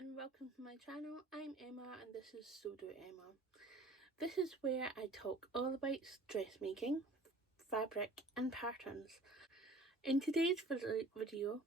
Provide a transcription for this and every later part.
and welcome to my channel. I'm Emma and this is So Do Emma. This is where I talk all about dressmaking, fabric and patterns. In today's video,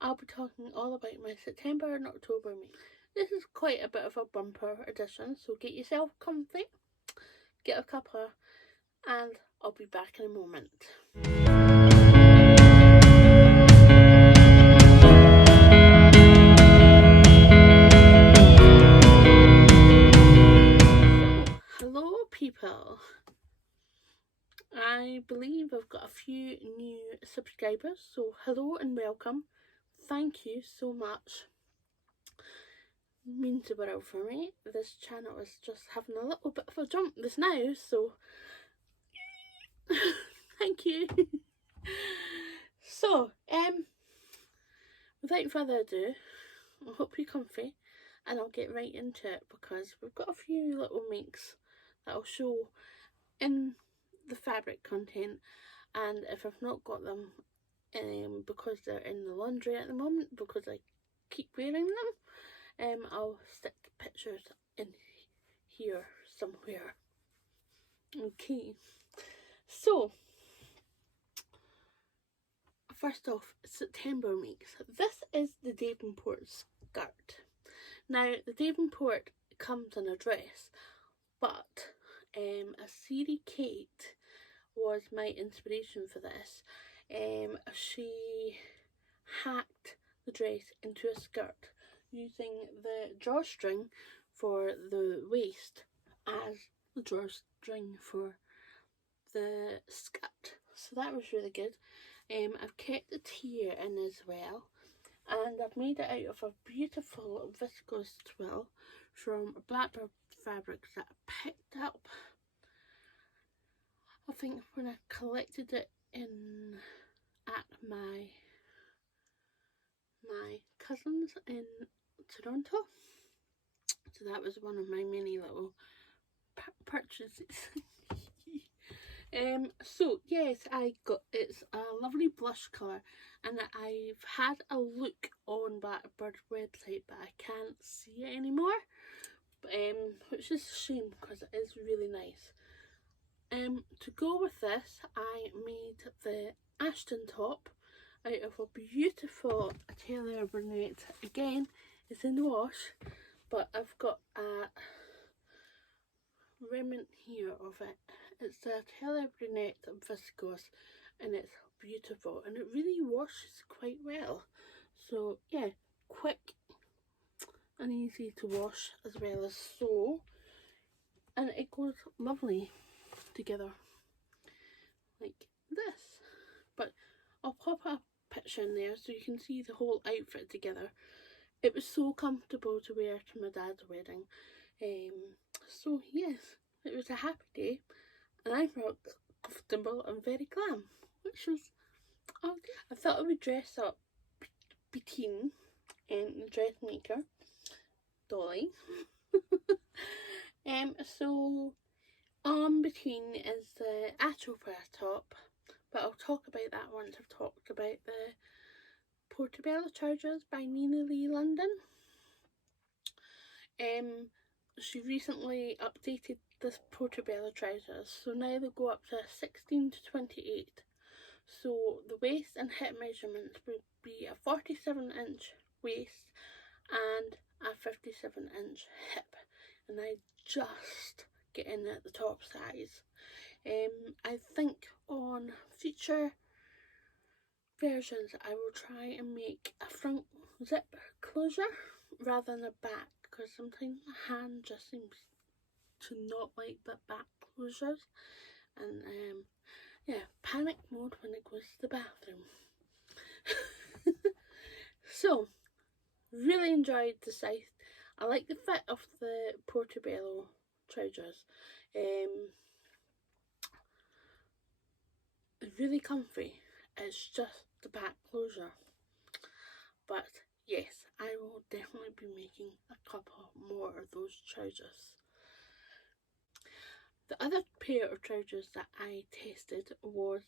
I'll be talking all about my September and October makes. This is quite a bit of a bumper edition, so get yourself comfy, get a cuppa, and I'll be back in a moment. Hello people, I believe I've got a few new subscribers, so hello and welcome. Thank you so much. It means the world for me. This channel is just having a little bit of a jump this now, so thank you. So, without further ado, I hope you're comfy and I'll get right into it because we've got a few little makes that I'll show in the fabric content, and if I've not got them because they're in the laundry at the moment because I keep wearing them, I'll stick pictures in here somewhere. Okay, so first off, September makes. This is the Davenport skirt. Now the Davenport comes in a dress, but a Siri Kate was my inspiration for this. She hacked the dress into a skirt using the drawstring for the waist as the drawstring for the skirt, so that was really good. I've kept the tier in as well, and I've made it out of a beautiful viscose twill from Blackbird fabrics that I picked up, I think, when I collected it at my cousin's in Toronto. So that was one of my many little purchases. So yes, it's a lovely blush colour, and I've had a look on Blackbird's website but I can't see it anymore, which is a shame because it is really nice. To go with this, I made the Ashton top out of a beautiful Atelier brunette. Again, it's in the wash, but I've got a remnant here of it. It's the Atelier brunette viscose, and it's beautiful, and it really washes quite well. So yeah, quick and easy to wash as well as sew, and it goes lovely together like this. But I'll pop a picture in there so you can see the whole outfit together. It was so comfortable to wear to my dad's wedding. So yes, it was a happy day and I felt comfortable and very glam, which was I thought I would dress up Patina and the dressmaker Dolly. So on between is the Atropa top, but I'll talk about that once I've talked about the Portobello trousers by Nina Lee London. She recently updated this Portobello trousers, so now they go up to 16 to 28. So the waist and hip measurements would be a 47-inch waist and a 57-inch hip, and I just get in at the top size. I think on future versions I will try and make a front zip closure rather than a back, because sometimes my hand just seems to not like the back closures, and yeah, panic mode when it goes to the bathroom. So really enjoyed the size. I like the fit of the Portobello trousers. It's really comfy. It's just the back closure. But yes, I will definitely be making a couple more of those trousers. The other pair of trousers that I tested was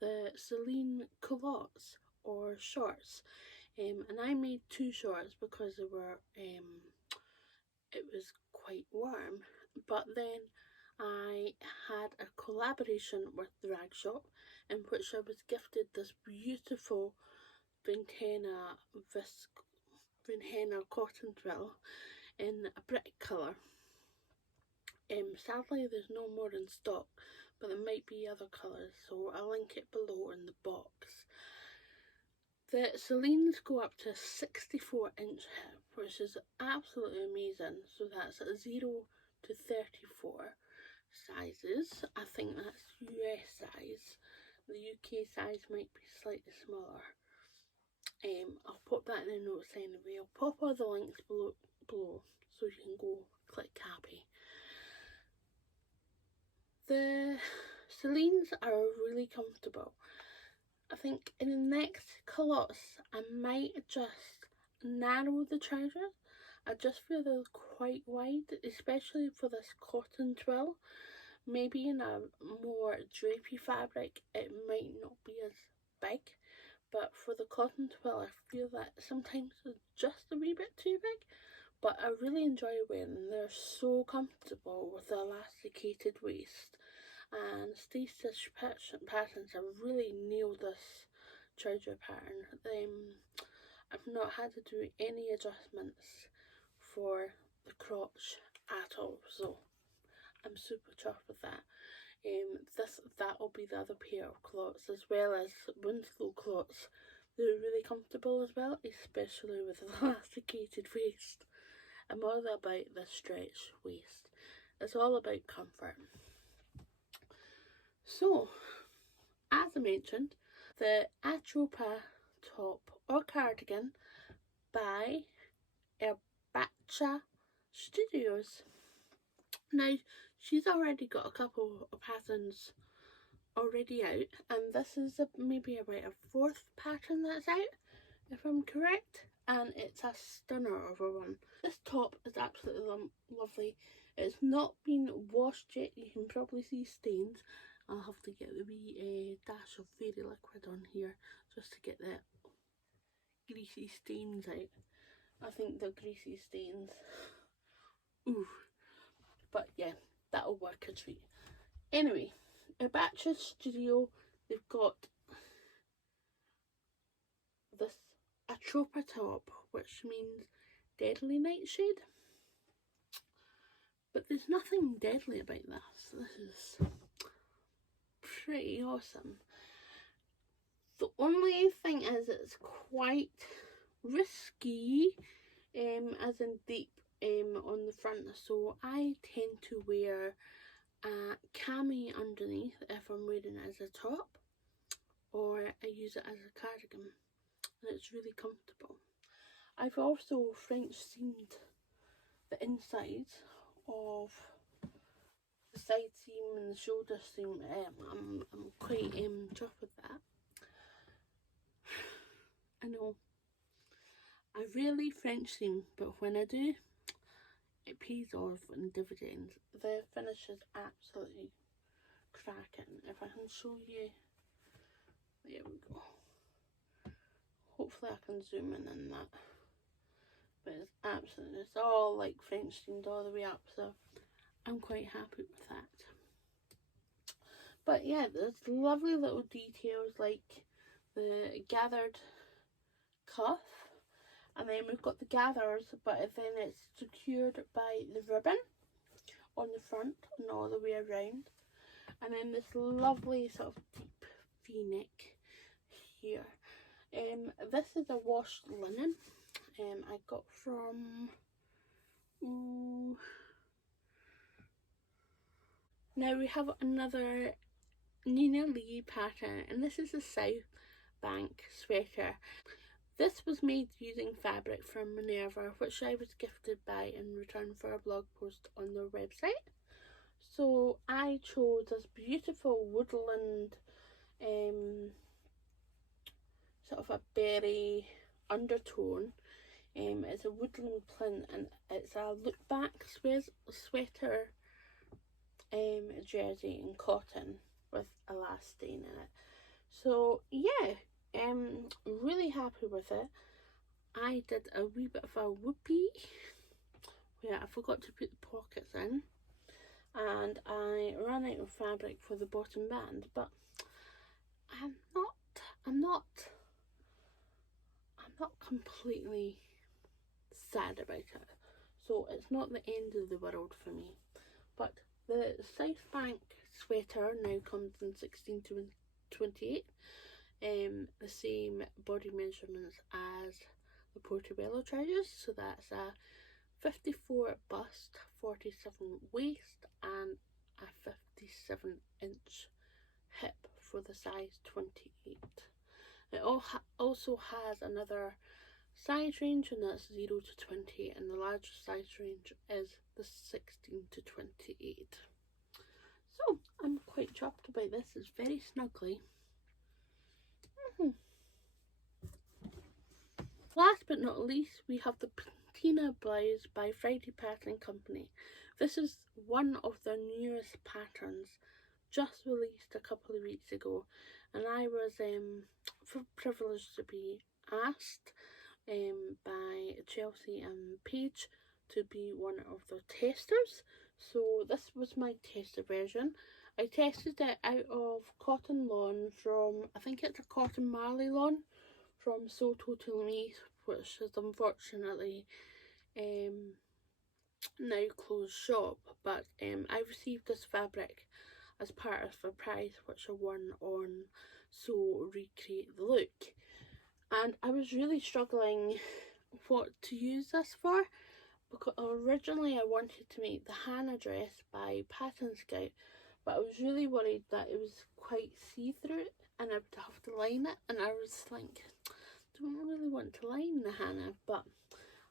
the Celine Culottes or shorts. and I made 2 shorts because they were it was quite warm. But then I had a collaboration with the rag shop in which I was gifted this beautiful Vintena cotton twill in a brick colour. Sadly there's no more in stock, but there might be other colours, so I'll link it below in the box. The Celines go up to 64-inch hip, which is absolutely amazing. So that's a 0 to 34 sizes. I think that's US size. The UK size might be slightly smaller. I'll put that in the notes anyway. I'll pop all the links below so you can go click happy. The Celines are really comfortable. I think in the next culottes I might just narrow the trousers. I just feel they're quite wide, especially for this cotton twill. Maybe in a more drapey fabric it might not be as big, but for the cotton twill I feel that sometimes it's just a wee bit too big. But I really enjoy wearing them. They're so comfortable with the elasticated waist. And Staystitch patterns have really nailed this trouser pattern. I've not had to do any adjustments for the crotch at all, so I'm super chuffed with that. That will be the other pair of culottes, as well as Winslow culottes. They're really comfortable as well, especially with the elasticated waist. I'm all about the stretch waist. It's all about comfort. So, as I mentioned, the Atropa top or cardigan by Erbaccia Studios. Now, she's already got a couple of patterns already out, and this is maybe about a 4th pattern that's out, if I'm correct, and it's a stunner of a one. This top is absolutely lovely. It's not been washed yet. You can probably see stains. I'll have to get the wee dash of fairy liquid on here just to get the greasy stains out. I think they're greasy stains. Ooh. But yeah, that'll work a treat. Anyway, Erbaccia Studio, they've got this Atropa top, which means deadly nightshade. But there's nothing deadly about this. This is pretty awesome. The only thing is it's quite risky, as in deep on the front, so I tend to wear a cami underneath if I'm wearing it as a top, or I use it as a cardigan, and it's really comfortable. I've also French seamed the inside of the side seam and the shoulder seam. I'm quite chuffed with that. I know I rarely French seam, but when I do, it pays off in dividends. The finish is absolutely cracking. If I can show you, there we go. Hopefully I can zoom in on that. But it's absolutely, it's all like French seamed all the way up, so I'm quite happy with that. But yeah, there's lovely little details like the gathered cuff, and then we've got the gathers, but then it's secured by the ribbon on the front and all the way around, and then this lovely sort of deep v-neck here. This is a washed linen I got from now we have another Nina Lee pattern, and this is a SouthBank sweater. This was made using fabric from Minerva, which I was gifted by in return for a blog post on their website. So I chose this beautiful woodland sort of a berry undertone. It's a woodland print, and it's a look back sweater jersey in cotton with elastane in it. So yeah, really happy with it. I did a wee bit of a whoopee where I forgot to put the pockets in, and I ran out of fabric for the bottom band, but I'm not completely sad about it, so it's not the end of the world for me. But the SouthBank sweater now comes in 16 to 28, the same body measurements as the Portobello trousers, so that's a 54 bust, 47 waist, and a 57-inch hip for the size 28. It also has another size range, and that's 0 to 20, and the largest size range is the 16 to 28. So I'm quite chuffed about this. It's very snuggly. Last but not least, we have the Patina Blaze by Friday Pattern Company. This is one of their newest patterns, just released a couple of weeks ago, and I was privileged to be asked by Chelsea and Paige to be one of the testers. So this was my tester version. I tested it out of cotton lawn from, I think it's a cotton Marlie lawn from So Totally, which is unfortunately now closed shop, but I received this fabric as part of a prize which I won on So Recreate the Look, and I was really struggling what to use this for, because originally I wanted to make the Hannah dress by Pattern Scout, but I was really worried that it was quite see-through and I would have to line it, and I was like, I don't really want to line the Hannah, but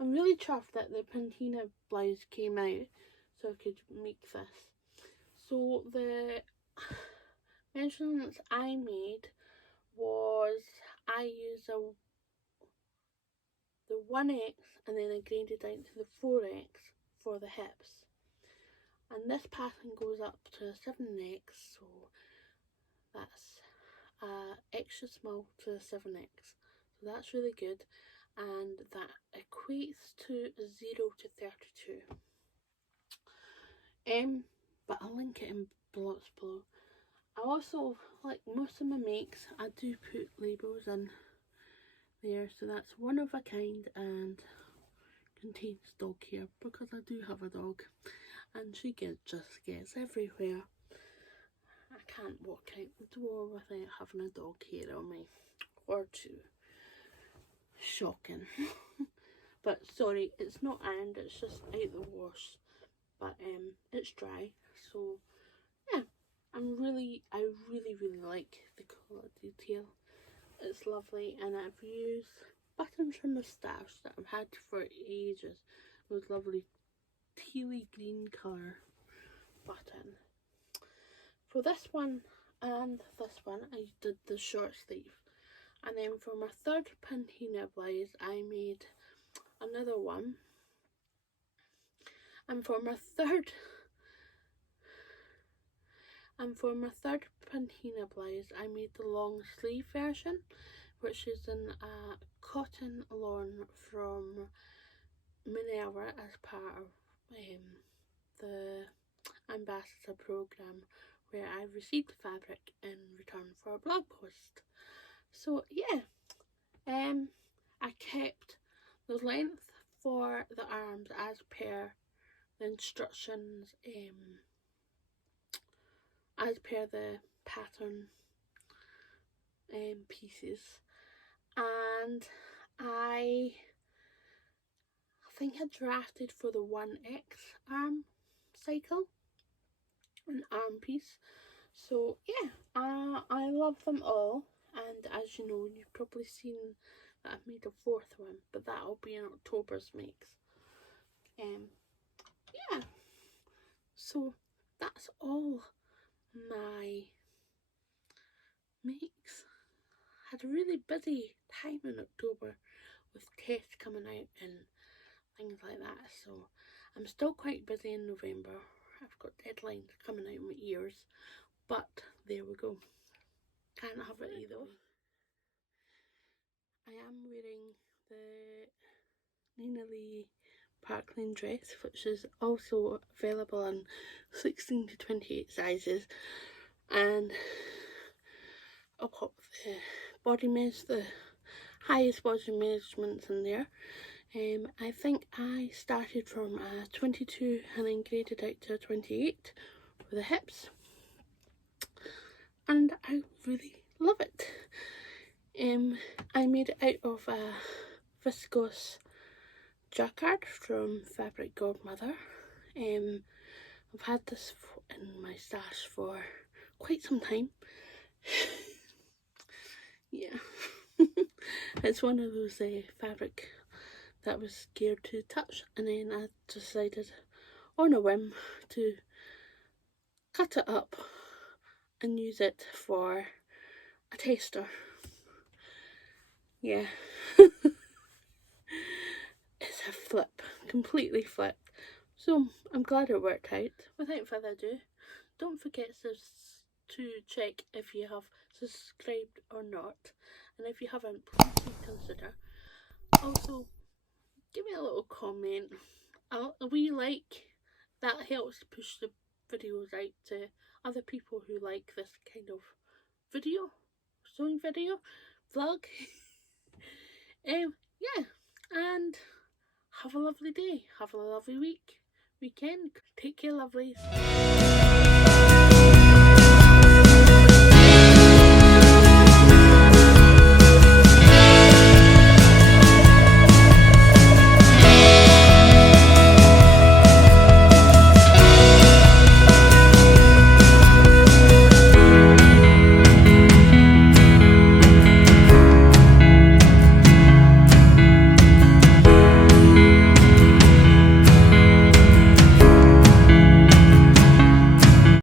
I'm really chuffed that the Patina Blaze came out so I could make this. So the measurements I made was, I used the 1X and then I grained it down to the 4X for the hips. And this pattern goes up to a 7X, so that's extra small to a 7X. So that's really good, and that equates to 0 to 32. But I'll link it in blocks below. I also, like most of my makes, I do put labels in there, so that's one of a kind and contains dog hair, because I do have a dog and she just gets everywhere. I can't walk out the door without having a dog hair on me, or two. Shocking. But sorry, it's not ironed, it's just out the wash, but it's dry. So yeah, I really like the colour detail. It's lovely, and I've used buttons from Moustache that I've had for ages. Those lovely tealy green colour button. For this one and this one, I did the short sleeve, and then for my third Patina Blaze I made another one, and for my third Patina Blaze I made the long sleeve version, which is in a cotton lawn from Minerva as part of the ambassador program, where I received fabric in return for a blog post. So yeah, I kept the length for the arms as per the instructions, as per the pattern pieces, and I think I drafted for the 1X arm cycle, an arm piece. So yeah, I love them all, and as you know, you've probably seen that I've made a fourth one, but that'll be in October's makes. Yeah, so that's all my makes. Had a really busy time in October with tests coming out and things like that, so I'm still quite busy in November. I've got deadlines coming out my ears, but there we go. Can't have it either way. I am wearing the Nina Lee Parkland dress, which is also available in 16 to 28 sizes, and I'll pop the the highest body measurements in there. I think I started from a 22 and then graded out to a 28 for the hips, and I really love it. I made it out of a viscose jacquard from Fabric Godmother. I've had this in my stash for quite some time. Yeah. It's one of those fabric that I was scared to touch, and then I decided on a whim to cut it up and use it for a taster. Yeah. It's a flip, completely flipped. So I'm glad it worked out. Without further ado, don't forget to check if you have subscribed or not, and if you haven't, please do consider. Also, give me a little comment, a wee like. That helps push the videos out to other people who like this kind of video, sewing video, vlog. Yeah, and have a lovely day, have a lovely weekend. Take care, lovelies.